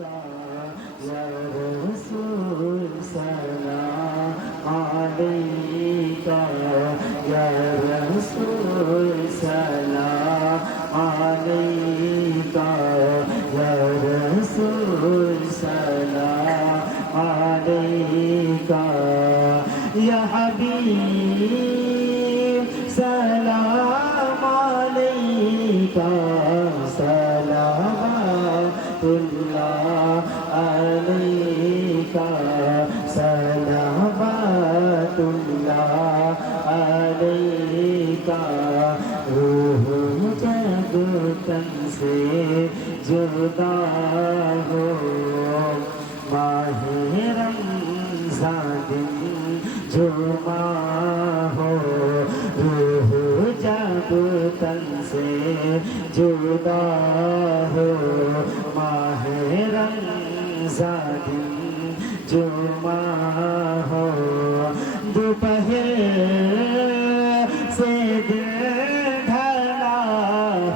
या रसूल सलाम अलैका या रसूल सलाम अलैका या रसूल सलाम अलैका या हबीब सलाम अलैका सलावतुल्लाह अलैका सलावतुल्लाह अलैका रूह जब तन से जुदा हो माहे रमज़ान दिन जुमा हो रूह जब तन से जुदा हो माहे रमज़ान दिन जुमा हो दोपहर से दिन ढला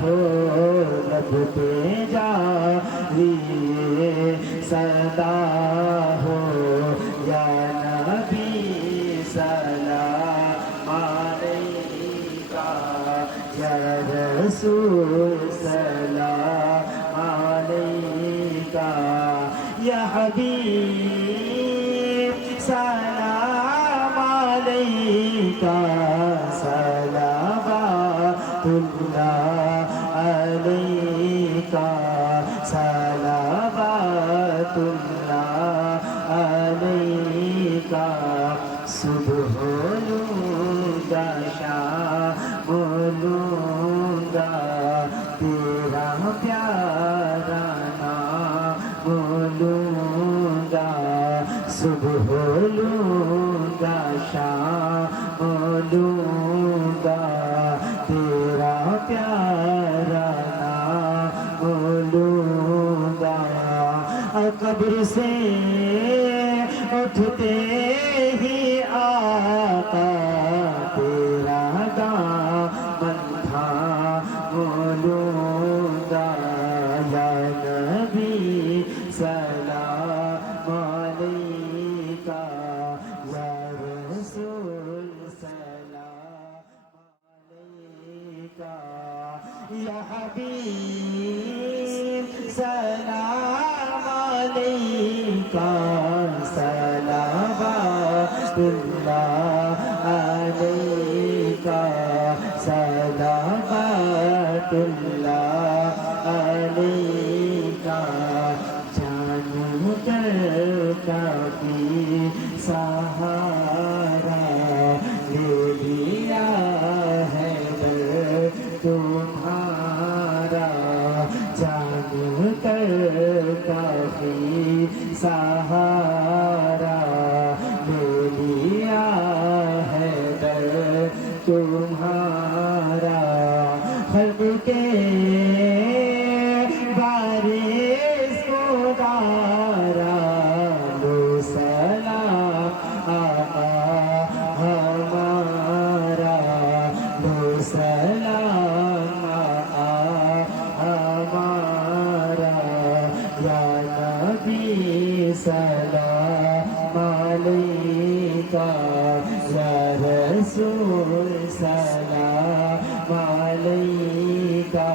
हो लब पे जारी सदा हो या नबी सलाम अलैका या रसूल सलाम अलैका या हबीब सलाम अलैका सलावतुल्लाह अलैका सलावतुल्लाह अलैका सुबह लूँगा शाम लूँगा तेरा प्यारा नाम लूँगा सुबह लूँगा शाम लूँगा तेरा प्यारा नाम लूँगा कब्र से उठते ही आका तेरा दामन थामूँगा या नबी सलाम अलैका या रसूल सलाम अलैका या हबीब सलाम अलैका सलावतुल्लाह अलैका सलावतुल्लाह अलैका जानू कर काफी सहारा ले लिया है दर तुम्हारा जानू कर काफी सहारा ले लिया है दर तुम्हारा खल्क़ के बारिश उतारा लो सलाम आका हमारा लो सलाम आका हमारा या नबी सलाम अलैका या रसूल सलाम अलैका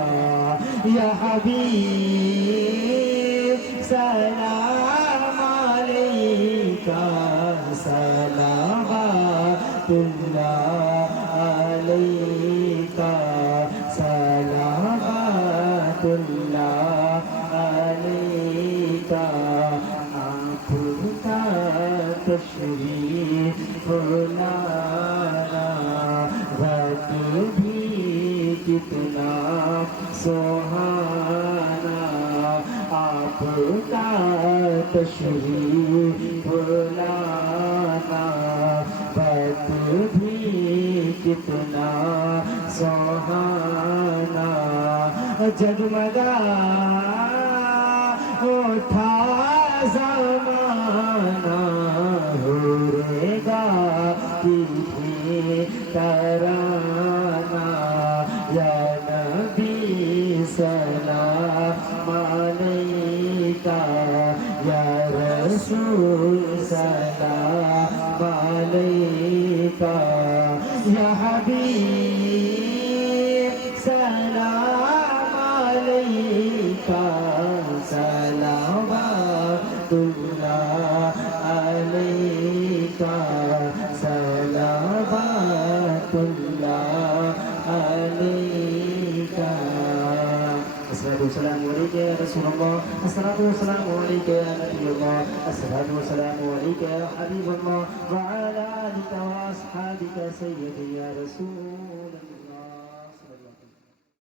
या हबीब सलाम अलैका सलावतुल्लाह अलैका सलावतुल्लाह अलैका आपका तशरीफ लाना वक्त भी कितना सुहाना आपका तशरीफ लाना वक्त भी कितना सुहाना जगमगा उठा ज़माना हुरेगा तराना या नबी सलाम अलैका رسول سلام علیکہ یا حبیب سلام علیکہ صلوات اللہ علیکہ صلوات اللہ علیکہ الصلاة والسلام عليك يا رسول الله الصلاة والسلام عليك يا نبي الله الصلاة والسلام عليك يا حبيب الله وعلى آلك وأصحابك سيدي يا رسول الله